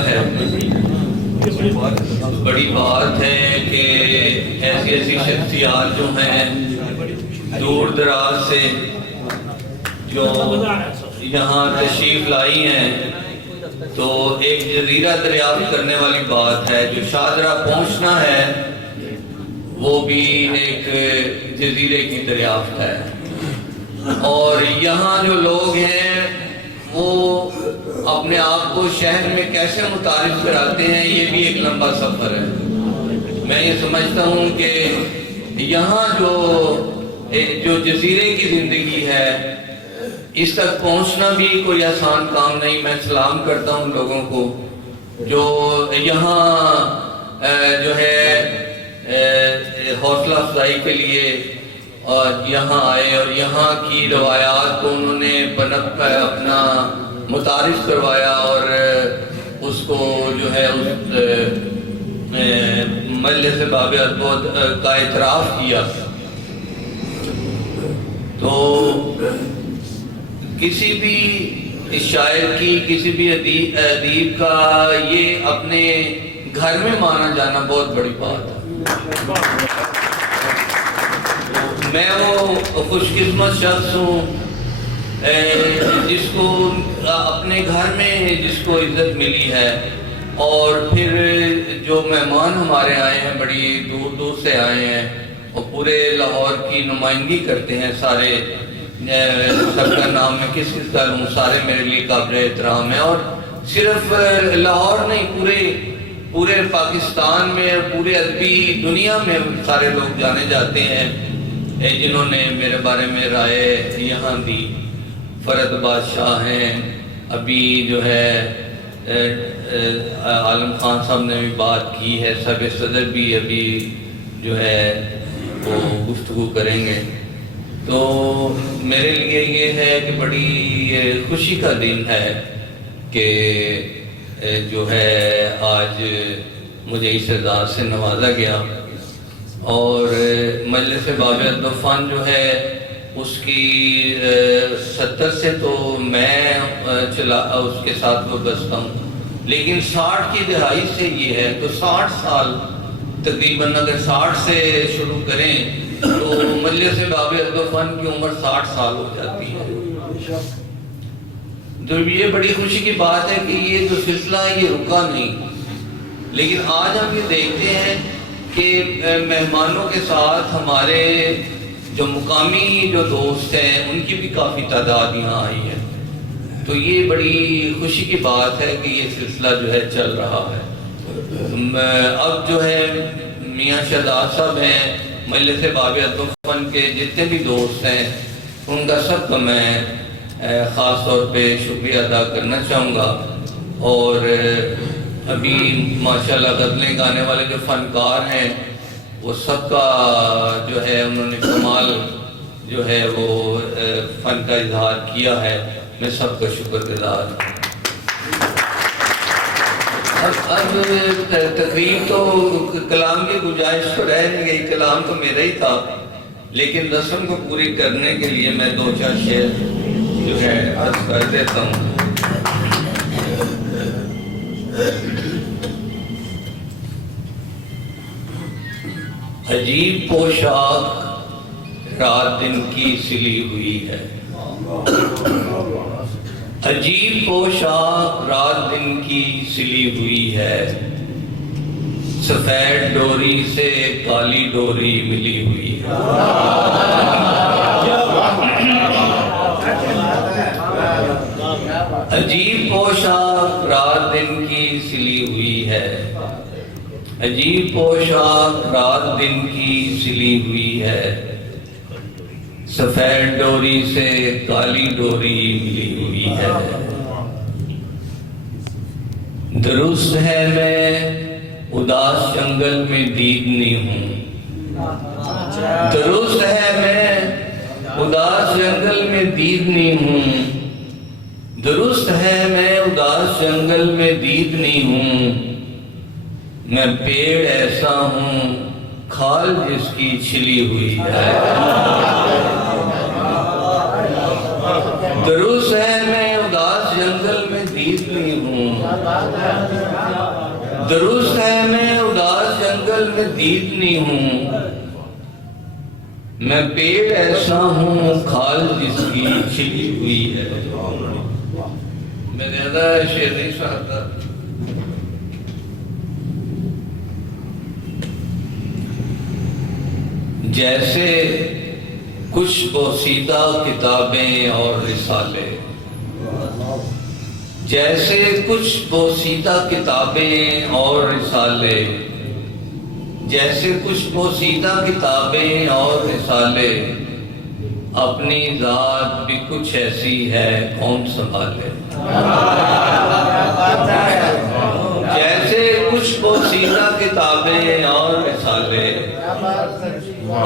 لگا ہے، بڑی بات ہے کہ ایسی ایسی شخصیات جو ہیں دور دراز سے جو یہاں تشریف لائی ہیں، تو ایک جزیرہ دریافت کرنے والی بات ہے۔ جو شاہدرہ پہنچنا ہے وہ بھی ایک جزیرے کی دریافت ہے، اور یہاں جو لوگ ہیں وہ اپنے آپ کو شہر میں کیسے متعارف کراتے ہیں، یہ بھی ایک لمبا سفر ہے۔ میں یہ سمجھتا ہوں کہ یہاں جو جزیرے کی زندگی ہے اس تک پہنچنا بھی کوئی آسان کام نہیں۔ میں سلام کرتا ہوں لوگوں کو جو یہاں جو ہے حوصلہ افزائی کے لیے اور یہاں آئے اور یہاں کی روایات کو انہوں نے پنپ کر اپنا متعارف کروایا اور اس کو جو ہے مجلس باب ادب کا اعتراف کیا۔ تو کسی بھی شاعر کی، کسی بھی ادیب کا یہ اپنے گھر میں مانا جانا بہت بڑی بات ہے۔ میں وہ خوش قسمت شخص ہوں جس کو اپنے گھر میں جس کو عزت ملی ہے، اور پھر جو مہمان ہمارے آئے ہیں بڑی دور دور سے آئے ہیں اور پورے لاہور کی نمائندگی کرتے ہیں، سارے سب کا نام میں کس کا لوں، سارے میرے لیے قابل احترام ہے، اور صرف لاہور نہیں پورے پاکستان میں، پورے ادبی دنیا میں سارے لوگ جانے جاتے ہیں جنہوں نے میرے بارے میں رائے یہاں دی۔ فرد بادشاہ ہیں، ابھی جو ہے عالم خان صاحب نے بھی بات کی ہے، سب صدر بھی ابھی جو ہے وہ گفتگو کریں گے۔ تو میرے لیے یہ ہے کہ بڑی خوشی کا دن ہے کہ جو ہے آج مجھے اس اعزاز سے نوازا گیا، اور مجلس باب ادب و فن جو ہے اس کی 70 سے تو میں اس کے ساتھ وابستہ ہوں، لیکن 60 کی دہائی سے یہ ہے تو 60 سال تقریباً، اگر 60 سے شروع کریں تو مجلس باب ادب و فن کی عمر 60 سال ہو جاتی ہے۔ تو یہ بڑی خوشی کی بات ہے کہ یہ جو سلسلہ ہے یہ رکا نہیں، لیکن آج ہم یہ دیکھتے ہیں کہ مہمانوں کے ساتھ ہمارے جو مقامی جو دوست ہیں ان کی بھی کافی تعداد یہاں آئی ہے، تو یہ بڑی خوشی کی بات ہے کہ یہ سلسلہ جو ہے چل رہا ہے۔ اب جو ہے میاں شہزاد صاحب ہیں، مجلس باب ادب و فن کے جتنے بھی دوست ہیں ان کا سب کا میں خاص طور پہ شکریہ ادا کرنا چاہوں گا، اور ابھی ماشاءاللہ غزلیں گانے والے جو فنکار ہیں وہ سب کا جو ہے انہوں نے کمال جو ہے وہ فن کا اظہار کیا ہے، میں سب کا شکر گزار ہوں۔ اب تقریب تو کلام کی گنجائش تو رہ نہیں گئی، کلام تو میرا ہی تھا، لیکن رسم کو پوری کرنے کے لیے میں 2-4 شعر جو ہے عرض کر دیتا ہوں۔ عجیب پوشاک رات دن کی سلی ہوئی ہے، عجیب پوشاک رات دن کی سلی ہوئی ہے، سفید ڈوری سے کالی ڈوری ملی ہوئی ہے۔ عجیب پوشاک رات دن کی سلی ہوئی ہے، عجیب پوشاک رات دن کی سلی ہوئی ہے، سفید ڈوری سے کالی ڈوری ملی ہوئی ہے۔ درست ہے میں اداس جنگل میں دیدنی ہوں، درست ہے میں اداس جنگل میں دیدنی ہوں، درست ہے میں اداس جنگل میں دیدنی ہوں، میں پیڑ ایسا ہوں کھال جس کی چھلی ہوئی ہے۔ درست ہے میں اداس جنگل میں دیدنی ہوں، درست ہے میں اداس جنگل میں دیدنی ہوں، میں پیڑ ایسا ہوں کھال جس کی چھلی ہوئی ہے۔ میں زیادہ شعر نہیں سناتا۔ جیسے کچھ بوسیدہ کتابیں اور رسالے، جیسے کچھ بوسیدہ کتابیں اور رسالے، جیسے کچھ بوسیدہ کتابیں اور رسالے، اپنی ذات بھی کچھ ایسی ہے کون سنبھالے۔ جیسے کچھ بوسیدہ کتابیں اور رسالے،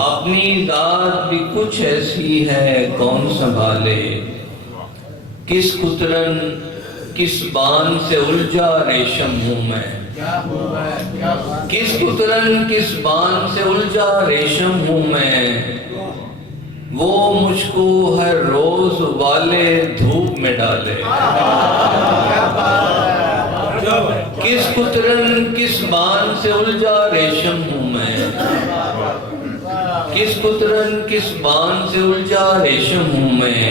اپنی ذات بھی کچھ ایسی ہے کون سنبھالے۔ کس قطرن کس بان سے الجھا ریشم ہوں میں، کس قطرن کس بان سے الجھا ریشم ہوں میں، وہ مجھ کو ہر روز والے دھوپ میں ڈالے۔ کس قطرن کس بان سے الجھا ریشم ہوں میں، کس قطرن کس بان سے الجھا ریشم ہوں میں،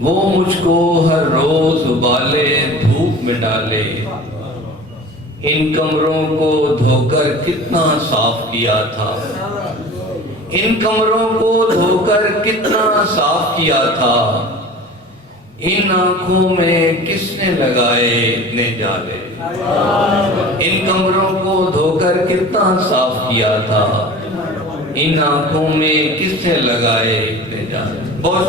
وہ مجھ کو ہر روز والے دھوپ میں ڈالے۔ ان کمروں کو دھو کر کتنا صاف کیا تھا، ان کمروں کو دھو کر کتنا صاف کیا تھا، ان آنکھوں میں کس نے لگائے اتنے جالے۔ ان کمروں کو دھو کر کتنا صاف کیا تھا، ان آنکھوں میں کس نے لگائے اتنے جالے۔ بہت